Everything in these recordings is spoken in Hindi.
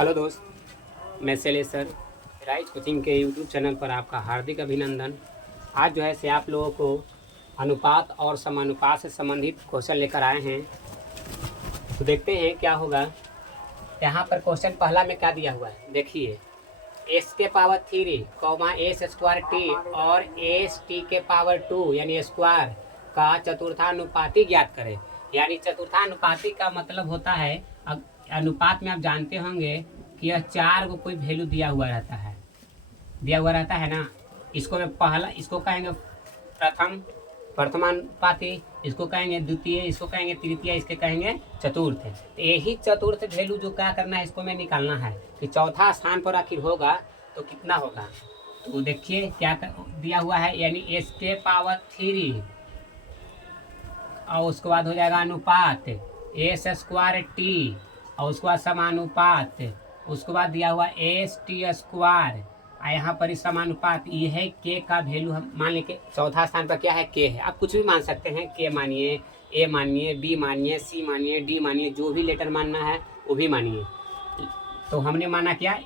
हेलो दोस्त, मैं शैलेश सर राइज कोचिंग के यूट्यूब चैनल पर आपका हार्दिक अभिनंदन। आज जो है से आप लोगों को अनुपात और समानुपात से संबंधित क्वेश्चन लेकर आए हैं। तो देखते हैं क्या होगा। यहाँ पर क्वेश्चन पहला में क्या दिया हुआ है, देखिए एस के power 3 comma S square T और एस टी के पावर 2 यानी स्क्वायर का चतुर्थानुपाती ज्ञात करें। यानी चतुर्थानुपाती का मतलब होता है, अनुपात में आप जानते होंगे कि यह 4 को कोई वैल्यू दिया हुआ रहता है ना। इसको मैं पहला इसको कहेंगे प्रथमानुपाती, इसको कहेंगे द्वितीय, इसको कहेंगे तृतीय, इसके कहेंगे चतुर्थ। तो यही चतुर्थ वैल्यू जो क्या करना है, इसको मैं निकालना है कि चौथा स्थान पर आखिर होगा तो कितना होगा। तो देखिए क्या दिया हुआ है, यानी एस के पावर 3 और उसके बाद हो जाएगा अनुपात एस स्क्वायर टी और उसके बाद समानुपात, उसके बाद दिया हुआ एस टी स्क्वायर और यहाँ पर इस समानुपात ये है के का वैल्यू। हम मान लें कि चौथा स्थान पर क्या है, के है। आप कुछ भी मान सकते हैं, के मानिए, ए मानिए, बी मानिए, सी मानिए, डी मानिए, जो भी लेटर मानना है वो भी मानिए। तो हमने माना क्या,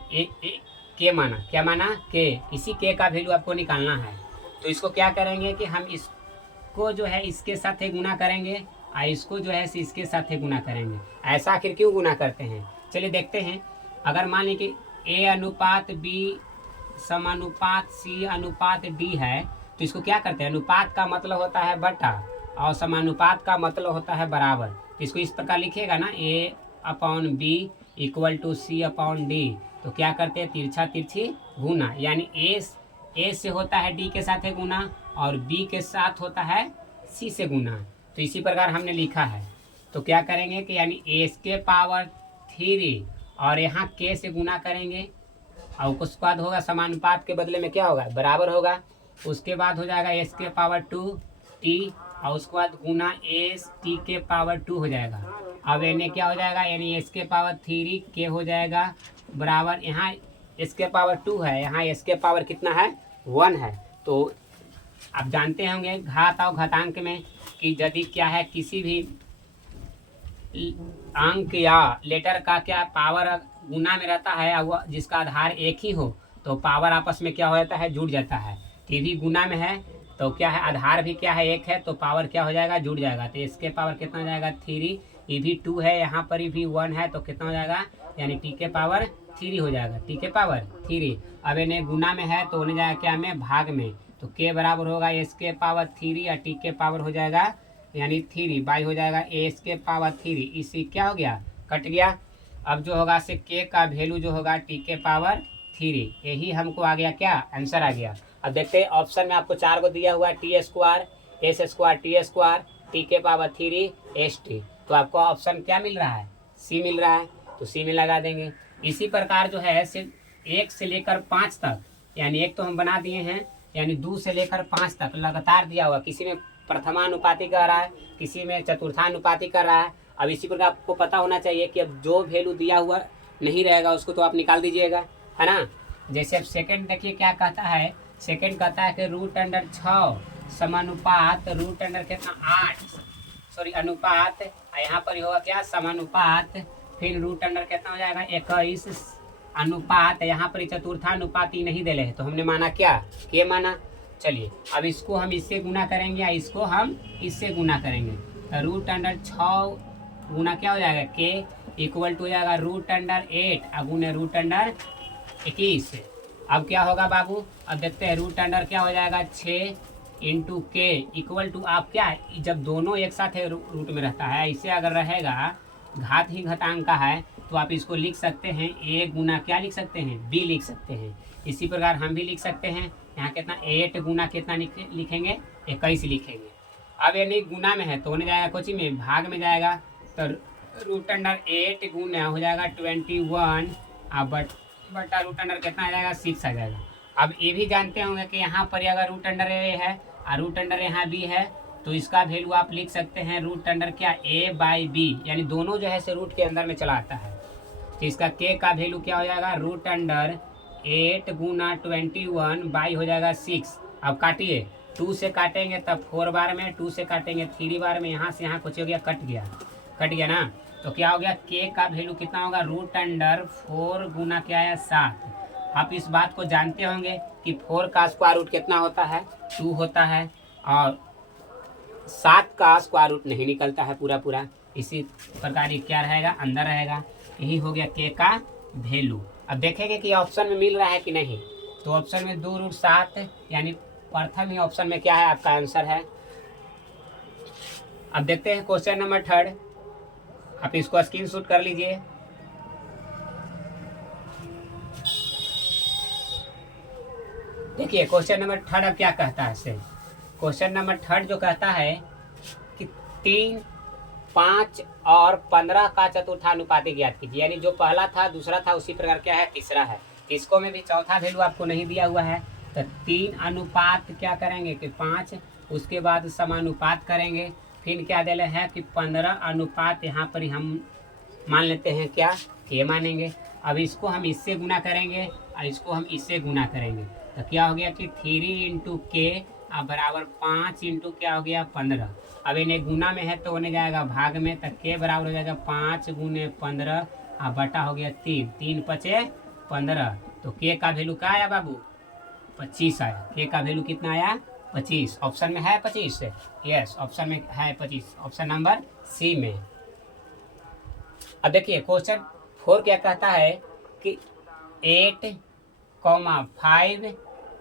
के माना, क्या माना, के। इसी के का वैल्यू आपको निकालना है। तो इसको क्या करेंगे कि हम इसको जो है इसके साथ गुना करेंगे और इसको जो है इसके साथ गुना करेंगे। ऐसा आखिर क्यों गुना करते हैं, चलिए देखते हैं। अगर मान लें कि ए अनुपात बी समानुपात सी अनुपात डी है, तो इसको क्या करते हैं, अनुपात का मतलब होता है बटा और समानुपात का मतलब होता है बराबर। तो इसको इस प्रकार लिखिएगा ना, A upon B equal to C upon D. तो क्या करते हैं, तिरछा तिरछी गुना, यानी ए से होता है डी के साथ गुना और बी के साथ होता है सी से गुना। तो इसी प्रकार हमने लिखा है। तो क्या करेंगे कि यानी एस के पावर 3 और यहाँ के से गुना करेंगे और उसके बाद होगा समानुपात के बदले में क्या होगा, बराबर होगा। उसके बाद हो जाएगा एस के पावर 2 टी और उसके बाद गुना एस टी के पावर 2 हो जाएगा। अब यानी क्या हो जाएगा, यानी एस के पावर 3 के हो जाएगा बराबर, यहाँ एस के पावर 2 है, यहाँ एस के पावर कितना है, 1 है। तो आप जानते होंगे घात और घातांक में कि यदि क्या है, किसी भी अंक या लेटर का क्या पावर गुना में रहता है और जिसका आधार एक ही हो तो पावर आपस में क्या हो जाता है, जुड़ जाता है। टी भी गुना में है तो क्या है, आधार भी क्या है, एक है, तो पावर क्या हो जाएगा, जुड़ जाएगा। तो इसके पावर कितना हो जाएगा, 3। ये भी 2 है, यहाँ पर भी 1 है, तो कितना हो जाएगा, यानी टी के पावर 3 हो जाएगा, टी के पावर 3। अब इन्हें गुना में है तो होने जाएगा क्या में, भाग में। तो के बराबर होगा एस के पावर 3 और टी के पावर हो जाएगा यानी 3 बाई हो जाएगा एस के पावर 3। इसी क्या हो गया, कट गया। अब जो होगा से के का वैल्यू जो होगा टी के पावर 3, यही हमको आ गया, क्या आंसर आ गया। अब देखते हैं ऑप्शन में आपको 4 को दिया हुआ है, T square, S square, T square, T के पावर 3, एस टी। तो आपको ऑप्शन क्या मिल रहा है, सी मिल रहा है, तो सी में लगा देंगे। इसी प्रकार जो है सिर्फ 1 से लेकर 5 तक, यानी 1 तो हम बना दिए हैं, यानी 2 से लेकर 5 तक लगातार दिया हुआ। किसी में प्रथमानुपाती कर रहा है, किसी में चतुर्थानुपाती कर रहा है। अब इसी प्रकार आपको पता होना चाहिए कि अब जो वैल्यू दिया हुआ नहीं रहेगा उसको तो आप निकाल दीजिएगा, है ना। जैसे अब सेकंड देखिए क्या कहता है, सेकंड कहता है कि √6 समानुपात √, कितना 8, सॉरी अनुपात, यहाँ पर होगा क्या, समानुपात, फिर √, कितना हो जाएगा 21 अनुपात। यहाँ पर चतुर्थानुपाती नहीं दे रहे हैं तो हमने माना क्या, के माना। चलिए अब इसको हम इससे गुना करेंगे या इसको हम इससे गुना करेंगे। √6 गुना क्या हो जाएगा, के इक्वल टू हो जाएगा √8 और गुने √21। अब क्या होगा बाबू, अब देखते हैं √, क्या हो जाएगा 6 इंटू के इक्वल टू, आप क्या, जब दोनों एक साथ रूट में रहता है, इसे अगर रहेगा घात ही घातांक का है तो आप इसको लिख सकते हैं ए गुना क्या लिख सकते हैं, बी लिख सकते हैं। इसी प्रकार हम भी लिख सकते हैं, यहाँ कितना 8 गुना कितना लिखेंगे, 21 लिखेंगे। अब ये नहीं गुना में है तो होने जाएगा कोची में, भाग में जाएगा, तो √8 गुना हो जाएगा 21 और बटा √, कितना आ जाएगा 6 आ जाएगा। अब ये भी जानते होंगे कि यहाँ पर अगर √, ए है और √, यहाँ बी है तो इसका वैल्यू आप लिख सकते हैं √, क्या ए बाई बी, यानी दोनों जो है से रूट के अंदर में चला आता है। तो इसका के का वैल्यू क्या हो जाएगा, √8 गुना 21 बाई हो जाएगा 6। अब काटिए, 2 से काटेंगे तब 4 बार में, 2 से काटेंगे 3 बार में, यहाँ से यहाँ कुछ हो गया, कट गया। कट गया ना। तो क्या हो गया, के का वैल्यू कितना होगा, √4 गुना क्या है 7। आप इस बात को जानते होंगे कि 4 का स्क्वायर रूट कितना होता है, 2 होता है, और 7 का स्क्वायर रूट नहीं निकलता है पूरा पूरा। इसी प्रकार ये क्या रहेगा, अंदर रहेगा। यही हो गया के का वैल्यू। अब देखेंगे कि ऑप्शन में मिल रहा है कि नहीं। तो ऑप्शन में 2√7 यानी प्रथम ही ऑप्शन में क्या है आपका आंसर है। अब देखते हैं क्वेश्चन नंबर 3। आप इसको स्क्रीनशॉट कर लीजिए। देखिए क्वेश्चन नंबर 3 अब क्या कहता है से। क्वेश्चन नंबर 3 जो कहता है कि 3, 5 और 15 का चतुर्थानुपाती ज्ञात कीजिए। यानी जो पहला था दूसरा था उसी प्रकार क्या है तीसरा है। इसको में भी चौथा वैल्यू आपको नहीं दिया हुआ है। तो 3 अनुपात क्या करेंगे कि 5, उसके बाद समानुपात करेंगे, फिर क्या दे है कि 15 अनुपात यहाँ पर हम मान लेते हैं क्या, के मानेंगे। अब इसको हम इससे गुना करेंगे और इसको हम इससे गुना करेंगे। तो क्या हो गया कि 3 × के बराबर 5 × क्या हो गया 15। अब इन्हें गुना में है तो होने जाएगा भाग में। तो के बराबर हो जाएगा 5 × 15 बटा हो गया 3, 3 × 5 = 15। तो के का वैल्यू क्या आया बाबू, 25 आया। के का वैल्यू कितना आया, 25। ऑप्शन में है 25 से, यस ऑप्शन में है 25, ऑप्शन नंबर सी में। अब देखिए क्वेश्चन 4 क्या कहता है कि 8,5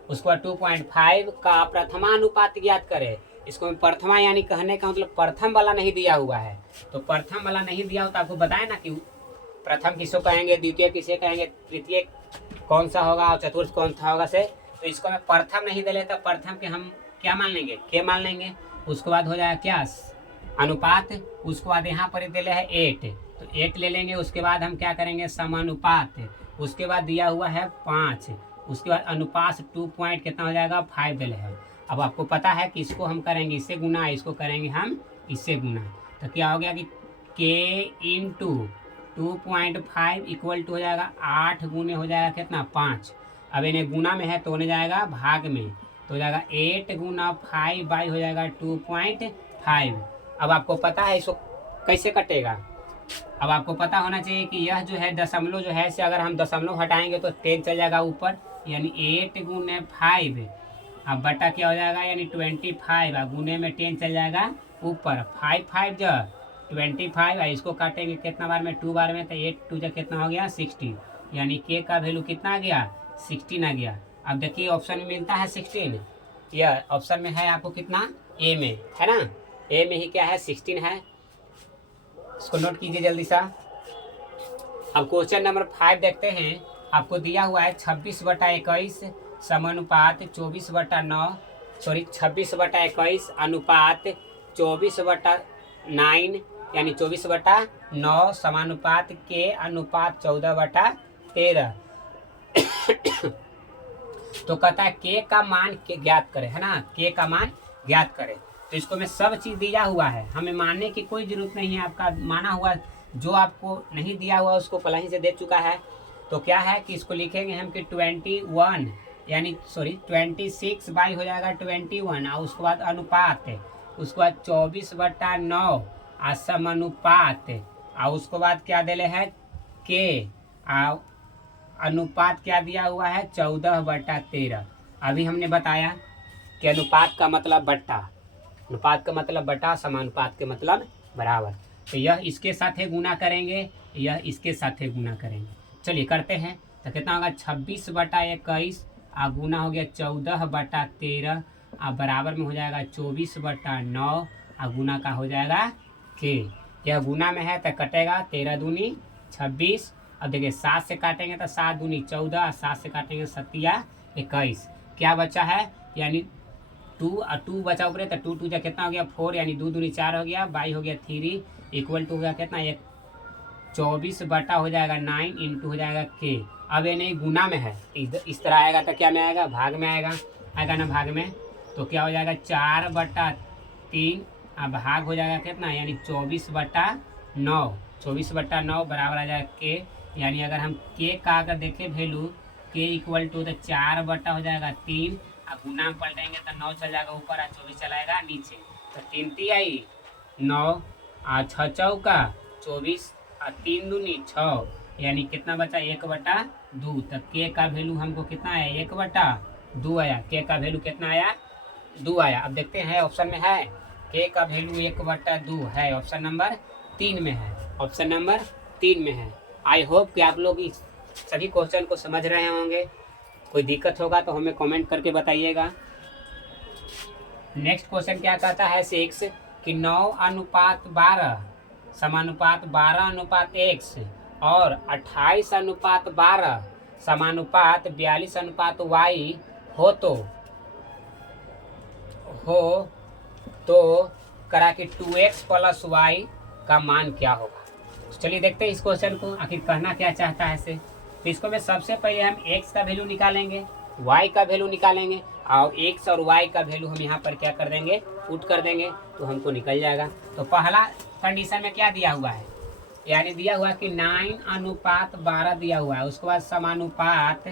उसके बाद 2.5 का प्रथमानुपात ज्ञात करे। इसको प्रथमा यानी कहने का मतलब प्रथम वाला नहीं दिया हुआ है। तो प्रथम वाला नहीं दिया हो तो आपको बताए ना कि प्रथम किसको कहेंगे, द्वितीय किसे कहेंगे, तृतीय कौन सा होगा और चतुर्थ कौन सा होगा से। तो इसको मैं प्रथम नहीं दे लेता, प्रथम के हम क्या मान लेंगे, के मान लेंगे। उसके बाद हो जाएगा क्या अनुपात, उसके बाद यहाँ पर दे है 8, तो 8 ले लेंगे। उसके बाद हम क्या करेंगे समानुपात, उसके बाद दिया हुआ है 5, उसके बाद अनुपात 2 पॉइंट कितना हो जाएगा 5 दे है। अब आपको पता है कि इसको हम करेंगे इससे गुना, इसको करेंगे हम इससे गुना। तो क्या हो गया कि के × 2.5 इक्वल टू हो जाएगा 8 गुने हो जाएगा कितना 5। अब इन्हें गुना में है तो होने जाएगा भाग में, तो हो जाएगा 8 × 5 हो जाएगा 2.5। अब आपको पता है इसको कैसे कटेगा। अब आपको पता होना चाहिए कि यह जो है दशमलव जो है से अगर हम दशमलव हटाएंगे तो 10 चल जाएगा ऊपर, यानी 8 × 5 अब बटा क्या हो जाएगा यानी 25, और गुने में 10 चल जाएगा ऊपर। 5 5 जो 25, और इसको काटेंगे कितना बार में 2 बार में, तो 8 2 जो कितना हो गया 16, यानी के का वैल्यू कितना आ गया 16 आ गया। अब देखिए ऑप्शन में मिलता है 16, यह ऑप्शन में है आपको कितना ए में है ना, ए में ही क्या है 16 है। इसको नोट कीजिए जल्दी सा। अब क्वेश्चन नंबर 5 देखते हैं। आपको दिया हुआ है 26/21 समानुपात 24/9, सॉरी 26/21 अनुपात 24/9 यानी 24/9 समानुपात के अनुपात 14/13। तो कहता है के का मान के ज्ञात करे, है ना, के का मान ज्ञात करे। तो इसको में सब चीज़ दिया हुआ है, हमें मानने की कोई जरूरत नहीं है। आपका माना हुआ जो आपको नहीं दिया हुआ उसको पहले ही से दे चुका है। तो क्या है कि इसको लिखेंगे हम कि 21 यानी सॉरी 26 बाई हो जाएगा 21, और उसके बाद अनुपात, उसके बाद 24/9 असमानुपात, और उसके बाद क्या दिले है के, अनुपात क्या दिया हुआ है 14/13। अभी हमने बताया कि अनुपात का मतलब बट्टा, अनुपात का मतलब बटा, समानुपात के मतलब बराबर। तो यह इसके साथ ही गुना करेंगे, यह इसके साथ ही गुना करेंगे। चलिए करते हैं। तो कितना होगा 26/21 गुना हो गया 14/13 बराबर में हो जाएगा 24/9 गुना का हो जाएगा के। यह गुना में है तो कटेगा 13 दूनी 26। अब देखिए 7 से काटेंगे तो 7 दूनी 14, 7 से काटेंगे 7 या 21। क्या बचा है यानी 2 बचा ऊपर, तो 2 2 जा कितना हो गया 4, यानी 2 दूनी 4 हो गया, 22 हो गया 3 इक्वल टू हो गया कितना 24 बटा हो जाएगा 9 इंटू हो जाएगा के। अब ये नहीं गुना में है, इस तरह आएगा तो क्या में आएगा भाग में आएगा ना भाग में। तो क्या हो जाएगा 4/3 भाग हो जाएगा कितना यानी 24/9, 24/9 बराबर आ जाएगा के। यानी अगर हम के का अगर देखें वैल्यू के इक्वल टू तो 4 बटा हो जाएगा 3, गुना में पलटेंगे तो 9 चल जाएगा ऊपर और 24 चलाएगा नीचे। तो 3 3 आई 9, और 6 चौका 24 और 3 दूनी 6, यानी कितना बचा 1/2। तो के का वैल्यू हमको कितना आया 1/2 आया। के का वैल्यू कितना आया 2 आया। अब देखते हैं ऑप्शन में है के का वैल्यू 1/2 है, ऑप्शन नंबर 3 में है, ऑप्शन नंबर 3 में है। आई होप कि आप लोग इस सभी क्वेश्चन को समझ रहे होंगे। कोई दिक्कत होगा तो हमें कमेंट करके बताइएगा। नेक्स्ट क्वेश्चन क्या कहता है 6 कि 9:12 समानुपात 12:x और 28:12 समानुपात 42:y हो तो करा कि 2x + y का मान क्या होगा। चलिए देखते हैं इस क्वेश्चन को आखिर कहना क्या चाहता है इसे। तो इसको में सबसे पहले हम x का वैल्यू निकालेंगे, y का वैल्यू निकालेंगे और x और y का वैल्यू हम यहाँ पर क्या कर देंगे पुट कर देंगे तो हमको निकल जाएगा। तो पहला कंडीशन में क्या दिया हुआ है, यानी दिया हुआ कि 9:12 दिया हुआ है, उसके बाद समानुपात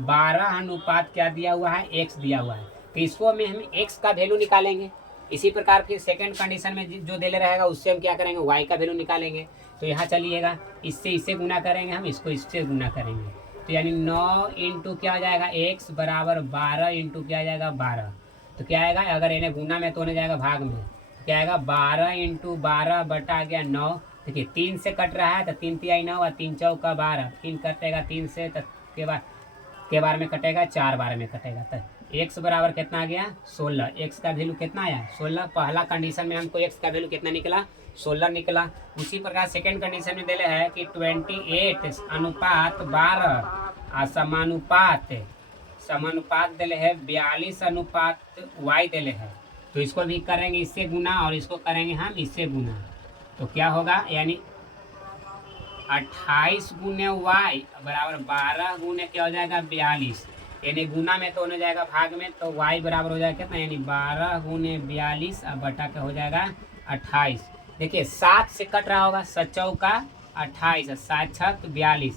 12 क्या दिया हुआ है x दिया हुआ है। तो इसको में हम x का वैल्यू निकालेंगे। इसी प्रकार फिर सेकंड कंडीशन में जो दे रहेगा उससे हम क्या करेंगे y का वैल्यू निकालेंगे। तो यहाँ चलिएगा इससे गुना करेंगे, हम इसको इससे गुना करेंगे। तो यानी 9 इंटू क्या हो जाएगा x बराबर 12 इंटू क्या आ जाएगा 12। तो क्या आएगा अगर इन्हें गुना में तो होने जाएगा भाग में, तो क्या आएगा 12 इंटू 12 बटा गया 9। देखिए 3 से कट रहा है तो 3 तिहाई 9 और 3 चौका 12, 3 कटेगा 3 से तो के बार में कटेगा 4 बार में कटेगा। तो x बराबर कितना आ गया 16। x का वैल्यू कितना आया 16। पहला कंडीशन में हमको x का वैल्यू कितना निकला 16 निकला। उसी प्रकार सेकंड कंडीशन में दिले है कि 28:12 और समानुपात दिले है 42:y दिले है। तो इसको भी करेंगे इससे गुना और इसको करेंगे हम इससे गुना। तो क्या होगा यानी 28 गुने y बराबर 12 गुने क्या हो जाएगा 42, यानी गुना में तो होने जाएगा भाग में, तो y बराबर हो जाएगा कितना यानी 12 गुने 42 और बटा का हो जाएगा 28। देखिए 7 से कट रहा होगा 7 चौका 28 और 7 छक 42,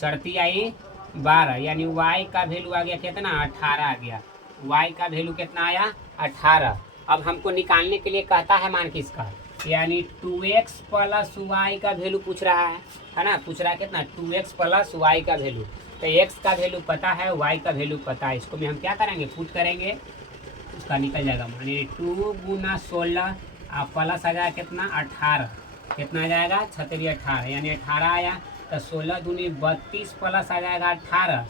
चढ़ती आई 12, यानी y का वैल्यू आ गया कितना 18 आ गया। y का वैल्यू कितना आया 18। अब हमको निकालने के लिए कहता है मान किसका, यानी 2x + y का वैल्यू पूछ रहा है ना, पूछ रहा है कितना 2x + y का वैल्यू। तो x का वैल्यू पता है y का वैल्यू पता है, इसको भी हम क्या करेंगे पुट करेंगे, उसका निकल जाएगा मान 2 गुना 16 और प्लस आ जाएगा कितना 18, कितना आ जाएगा 36 18, यानी 18 आया। तो 16 दूनी 32 प्लस आ जाएगा 18,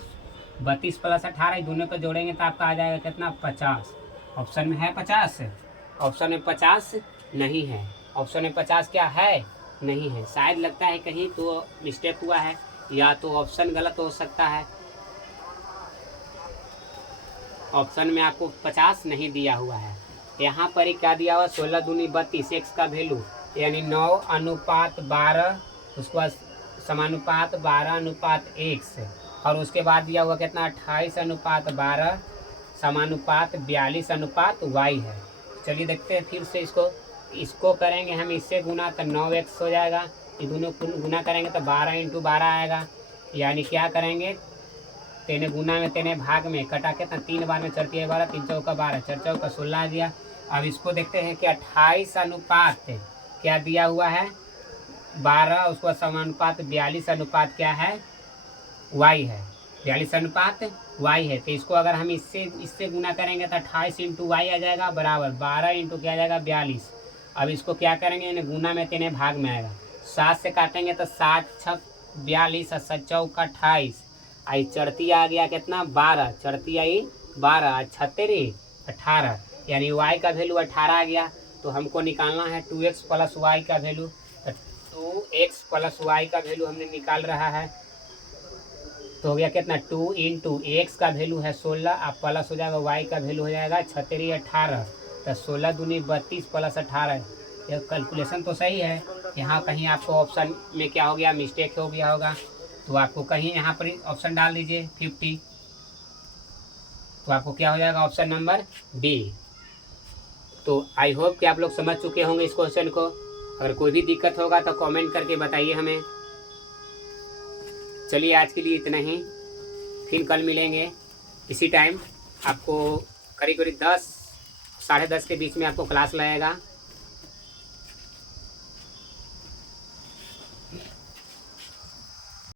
32 + 18 दोनों को जोड़ेंगे तो आपका आ जाएगा कितना 50। ऑप्शन में है 50, ऑप्शन में 50 नहीं है, ऑप्शन में 50 क्या है नहीं है। शायद लगता है कहीं तो मिस्टेक हुआ है या तो ऑप्शन गलत हो सकता है। ऑप्शन में आपको 50 नहीं दिया हुआ है, यहाँ पर ही क्या दिया हुआ 16 दूनी 32 x का वैल्यू यानी 9:12, उसके बाद समानुपात 12:x और उसके बाद दिया हुआ कितना 28:12 समानुपात 42:y है। चलिए देखते हैं फिर से इसको करेंगे हम इससे गुना तो 9x हो जाएगा, ये दोनों गुना करेंगे तो 12 इंटू 12 आएगा, यानी क्या करेंगे तेने गुना में तेने भाग में कटा के 3 बार में चढ़ती है 12, 3 चौका 12, 4 चौका 16 आ गया। अब इसको देखते हैं कि 28 अनुपात क्या दिया हुआ है 12, उसको समानुपात 42 अनुपात क्या है y है, 42 अनुपात y है। तो इसको अगर हम इससे गुना करेंगे तो 28 इंटू y आ जाएगा बराबर 12 इंटू क्या आ जाएगा 42। अब इसको क्या करेंगे यानी गुना में तेने भाग में आएगा, 7 से काटेंगे तो 7 छक 42 और 7 चौका 28, आई चढ़ती आ गया कितना 12, चढ़ती आई 12 36 18, यानी y का वैल्यू 18 आ गया। तो हमको निकालना है 2x + y का वैल्यू, तो 2x + y का वैल्यू हमने निकाल रहा है। तो हो गया कितना 2 इंटू x का वैल्यू है 16 और प्लस हो जाएगा y का वैल्यू हो जाएगा 36 18, तो 16 दूनी 32 + 18। यह कैलकुलेशन तो सही है, यहाँ कहीं आपको ऑप्शन में क्या हो गया मिस्टेक हो गया होगा, तो आपको कहीं यहाँ पर ऑप्शन डाल दीजिए 50, तो आपको क्या हो जाएगा ऑप्शन नंबर डी। तो आई होप कि आप लोग समझ चुके होंगे इस क्वेश्चन को। अगर कोई भी दिक्कत होगा तो कमेंट करके बताइए हमें। चलिए आज के लिए इतना ही, फिर कल मिलेंगे इसी टाइम। आपको करीब 10 साढ़े 10 के बीच में आपको क्लास लगेगा।